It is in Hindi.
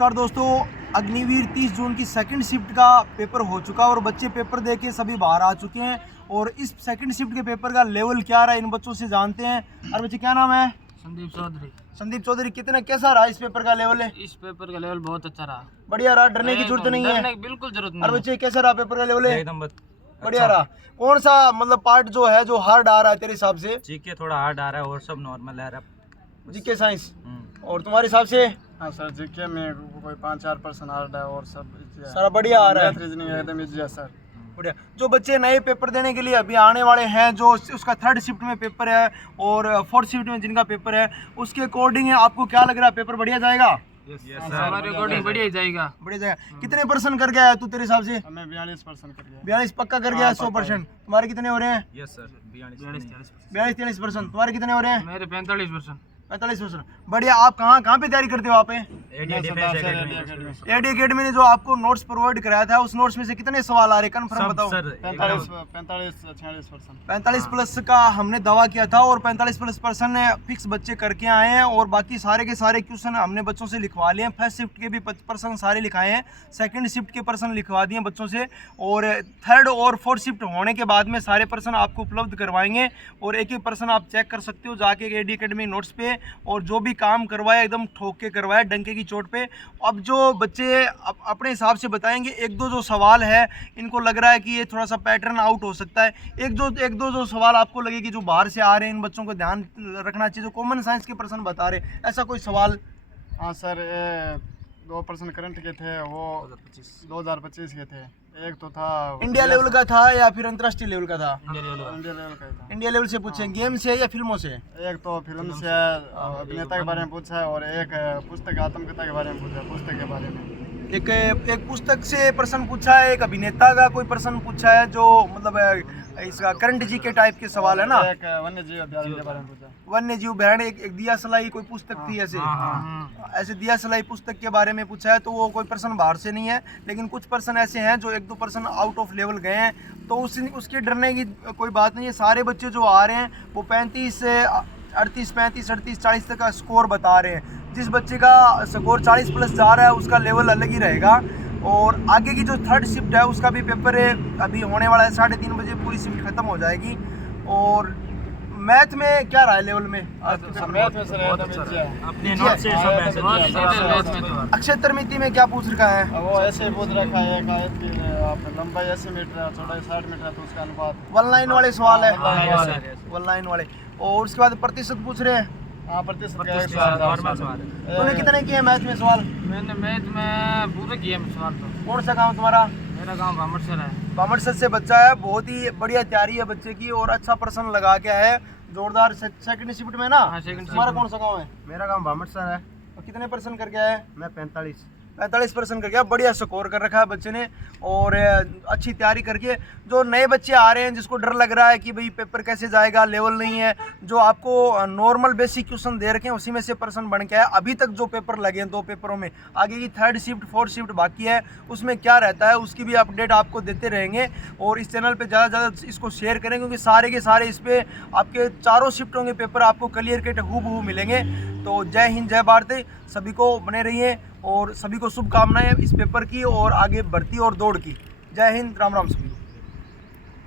नमस्कार दोस्तों, अग्निवीर 30 जून की सेकंड शिफ्ट का पेपर हो चुका और बच्चे पेपर दे के सभी बाहर आ चुके हैं। और इस सेकंड शिफ्ट के पेपर का लेवल क्या रहा है इन बच्चों से जानते हैं। और बच्चे क्या नाम है? संदीप चौधरी। संदीप चौधरी, कितना कैसा रहा इस पेपर का लेवल है? इस पेपर का लेवल बहुत अच्छा रहा। बढ़िया रहा, डरने की जरूरत नहीं है। डरने की बिल्कुल जरूरत नहीं। और बच्चे कैसा रहा पेपर का लेवल है? एकदम बढ़िया रहा। कौन सा मतलब पार्ट जो है जो हार्ड आ रहा है तेरे हिसाब से? जीके थोड़ा हार्ड आ रहा है और सब नॉर्मल आ रहा है। GK science. और तुम्हारे हिसाब से? हाँ सर, जीके में कोई 5-4% हार्ड है और सब सारा बढ़िया आ रहा है। रीजनिंग एकदम इजी है सर। बढ़िया। जो बच्चे नए पेपर देने के लिए अभी आने वाले हैं, जो उसका थर्ड शिफ्ट में पेपर है और फोर्थ शिफ्ट में जिनका पेपर है, उसके अकॉर्डिंग है आपको क्या लग रहा है पेपर बढ़िया जाएगा? हमारे अकॉर्डिंग बढ़िया ही जाएगा। बढ़िया जाएगा। कितने परसेंट कर गया है तू तेरे हिसाब से? हमें 42% कर गया। 42 पक्का कर गया है? 100%। तुम्हारे कितने हो रहे हैं? Yes sir, 42-43%। तुम्हारे कितने हो रहे हैं? मेरे 45%। 45%। बढ़िया। आप कहाँ पे तैयारी करते हो? आप एडी एकेडमी ने जो आपको नोट्स प्रोवाइड कराया था, उस नोट्स में से कितने सवाल आ रहे कंफर्म बताओ? 45-46%। 45 प्लस का हमने दावा किया था और 45+% फिक्स बच्चे करके आए हैं। और बाकी सारे के सारे क्वेश्चन हमने बच्चों से लिखवा लिए हैं। फर्स्ट शिफ्ट के भी पर्सन सारे लिखाए हैं, सेकंड शिफ्ट के पर्सन लिखवा दिए बच्चों से, और थर्ड और फोर्थ शिफ्ट होने के बाद में सारे पर्सन आपको उपलब्ध करवाएंगे। और एक एक पर्सन आप चेक कर सकते हो जाके एडी एकेडमी नोट्स पे। और जो भी काम करवाए एकदम ठोक के करवाए, डंके की चोट पे। अब जो बच्चे अपने हिसाब से बताएंगे, एक दो जो सवाल है इनको लग रहा है कि ये थोड़ा सा पैटर्न आउट हो सकता है। एक दो जो सवाल आपको लगे कि जो बाहर से आ रहे हैं, इन बच्चों को ध्यान रखना चाहिए, जो कॉमन साइंस के पर्सन बता रहे, ऐसा कोई सवाल? हाँ सर, 2% करंट के थे, वो 2025 के थे। एक तो था इंडिया लेवल का था या फिर अंतर्राष्ट्रीय लेवल का था? इंडिया लेवल का ही था। इंडिया लेवल से पूछे, गेम से या फिल्मों से? एक तो फिल्म से अभिनेता के बारे में पूछा है और एक पुस्तक आत्मकथा के बारे में पूछा, पुस्तक के बारे में। एक पुस्तक से प्रश्न पूछा है, एक अभिनेता का कोई प्रश्न पूछा है, जो मतलब इसका करंट जी के टाइप के सवाल है ना। एक वन्य जीव अभयारण्य के बारे में पूछा। वन्य जीव अभयारण्य। एक दिया सलाई कोई पुस्तक थी ऐसे। ऐसे दिया सलाई पुस्तक के बारे में पूछा है। तो वो कोई पर्सन बाहर से नहीं है, लेकिन कुछ पर्सन ऐसे हैं जो 1-2 पर्सन आउट ऑफ लेवल गए हैं। तो उसके डरने की कोई बात नहीं है। सारे बच्चे जो आ रहे हैं वो 35 से 38, 35, 38, 40 तक का स्कोर बता रहे हैं। जिस बच्चे का स्कोर 40 प्लस जा रहा है उसका लेवल अलग ही रहेगा। और आगे की जो थर्ड शिफ्ट है उसका भी पेपर है अभी होने वाला है, 3:30 बजे पूरी शिफ्ट खत्म हो जाएगी। और मैथ में क्या रहा है लेवल में? मैथ में सर एकदम इजी है। अपने नोट से सब अक्षय तरमिति में क्या पूछ रखा है? वो ऐसे ही पूछ रखा है, एक आयत की लंबाई 80 मीटर है, चौड़ाई 60 मीटर है, तो उसका अनुपात। वन लाइन वाले सवाल है। वन वन लाइन वाले। और उसके बाद प्रतिशत पूछ रहे हैं। हाँ, प्रतिशत नॉर्मल सवाल है। तूने कितने किए मैथ में सवाल? मैंने मैथ में पूरे किए सवाल। तो कौन सा गाँव तुम्हारा? मेरा गांव भामड़सर है। भामड़सर से बच्चा है। बहुत ही बढ़िया तैयारी है बच्चे की और अच्छा प्रश्न लगा के है, जोरदार। सेकंड शिफ्ट में ना? हाँ, सेकंड शिफ्ट। तुम्हारा कौन सा गाँव है? मेरा गांव भामड़सर है। और कितने परसेंट कर गया है? मैं 45। 45% कर गया। बढ़िया स्कोर कर रखा है बच्चे ने और अच्छी तैयारी करके। जो नए बच्चे आ रहे हैं जिसको डर लग रहा है कि भाई पेपर कैसे जाएगा, लेवल नहीं है, जो आपको नॉर्मल बेसिक क्वेश्चन दे रखे हैं उसी में से पर्सन बन के आया। अभी तक जो पेपर लगे हैं 2 पेपरों में, आगे की थर्ड शिफ्ट फोर्थ शिफ्ट बाकी है, उसमें क्या रहता है उसकी भी अपडेट आपको देते रहेंगे। और इस चैनल पर ज़्यादा इसको शेयर करें, क्योंकि सारे के सारे इस पर आपके चारों शिफ्टों के पेपर आपको क्लियर कट हूबहू मिलेंगे। तो जय हिंद, जय भारत। सभी को बने रहिए और सभी को शुभकामनाएं इस पेपर की और आगे भर्ती और दौड़ की। जय हिंद, राम राम सभी।